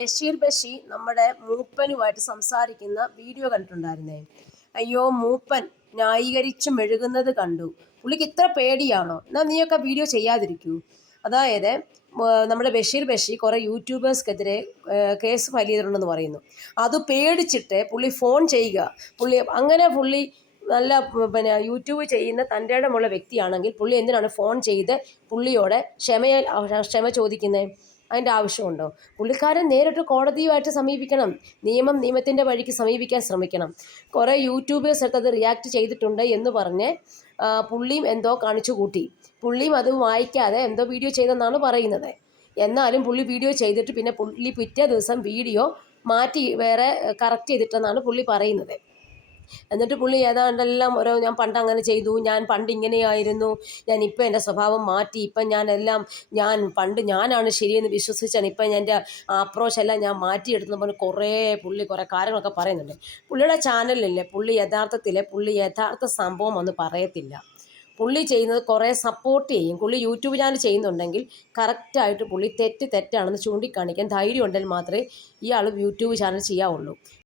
ബഷീർ ബഷി നമ്മുടെ മൂപ്പനുമായിട്ട് സംസാരിക്കുന്ന വീഡിയോ കണ്ടിട്ടുണ്ടായിരുന്നേ. അയ്യോ മൂപ്പൻ ന്യായീകരിച്ച് മെഴുകുന്നത് കണ്ടു. പുള്ളിക്ക് ഇത്ര പേടിയാണോ? എന്നാൽ നീയൊക്കെ വീഡിയോ ചെയ്യാതിരിക്കൂ. അതായത് നമ്മുടെ ബഷീർ ബഷി കുറേ യൂട്യൂബേഴ്സ്ക്കെതിരെ കേസ് ഫയൽ ചെയ്തിട്ടുണ്ടെന്ന് പറയുന്നു. അത് പേടിച്ചിട്ട് പുള്ളി ഫോൺ ചെയ്യുക. പുള്ളി അങ്ങനെ പുള്ളി നല്ല പിന്നെ യൂട്യൂബ് ചെയ്യുന്ന തന്റെ ഇടമുള്ള വ്യക്തിയാണെങ്കിൽ പുള്ളി എന്തിനാണ് ഫോൺ ചെയ്ത് പുള്ളിയോടെ ക്ഷമയ ക്ഷമ ചോദിക്കുന്നത് അതിന്റെ ആവശ്യമുണ്ടോ? പുള്ളിക്കാരൻ നേരിട്ട് കോടതിയുമായിട്ട് സമീപിക്കണം. നിയമം നിയമത്തിന്റെ വഴിക്ക് സമീപിക്കാൻ ശ്രമിക്കണം. കുറേ യൂട്യൂബേഴ്സ് എടുത്ത് അത് റിയാക്ട് ചെയ്തിട്ടുണ്ട് എന്ന് പറഞ്ഞ് പുള്ളിയും എന്തോ കാണിച്ചു കൂട്ടി. പുള്ളിയും അത് വായിക്കാതെ എന്തോ വീഡിയോ ചെയ്തെന്നാണ് പറയുന്നത്. എന്നാലും പുള്ളി വീഡിയോ ചെയ്തിട്ട് പിന്നെ പുള്ളി പിറ്റേ ദിവസം വീഡിയോ മാറ്റി വേറെ കറക്റ്റ് ചെയ്തിട്ടെന്നാണ് പുള്ളി പറയുന്നത്. എന്നിട്ട് പുള്ളി ഏതാണ്ടെല്ലാം ഓരോ ഞാൻ പണ്ട് അങ്ങനെ ചെയ്തു ഞാൻ പണ്ട് ഇങ്ങനെയായിരുന്നു ഞാൻ ഇപ്പം എന്റെ സ്വഭാവം മാറ്റി ഇപ്പം ഞാൻ എല്ലാം ഞാൻ പണ്ട് ഞാനാണ് ശരിയെന്ന് വിശ്വസിച്ചാണ് ഇപ്പം എന്റെ അപ്രോച്ച് എല്ലാം ഞാൻ മാറ്റിയെടുത്തെന്ന് പറഞ്ഞ് കുറേ പുള്ളി കുറേ കാര്യങ്ങളൊക്കെ പറയുന്നുണ്ട്. പുള്ളിയുടെ ചാനലില്ലേ പുള്ളി യഥാർത്ഥത്തിൽ പുള്ളി യഥാർത്ഥ സംഭവം ഒന്നും പറയത്തില്ല. പുള്ളി ചെയ്യുന്നത് കുറേ സപ്പോർട്ട് ചെയ്യും. പുള്ളി യൂട്യൂബ് ചാനൽ ചെയ്യുന്നുണ്ടെങ്കിൽ കറക്റ്റായിട്ട് പുള്ളി തെറ്റ് തെറ്റാണെന്ന് ചൂണ്ടിക്കാണിക്കാൻ ധൈര്യം ഉണ്ടെങ്കിൽ മാത്രമേ ഇയാൾ യൂട്യൂബ് ചാനൽ ചെയ്യാവുള്ളൂ.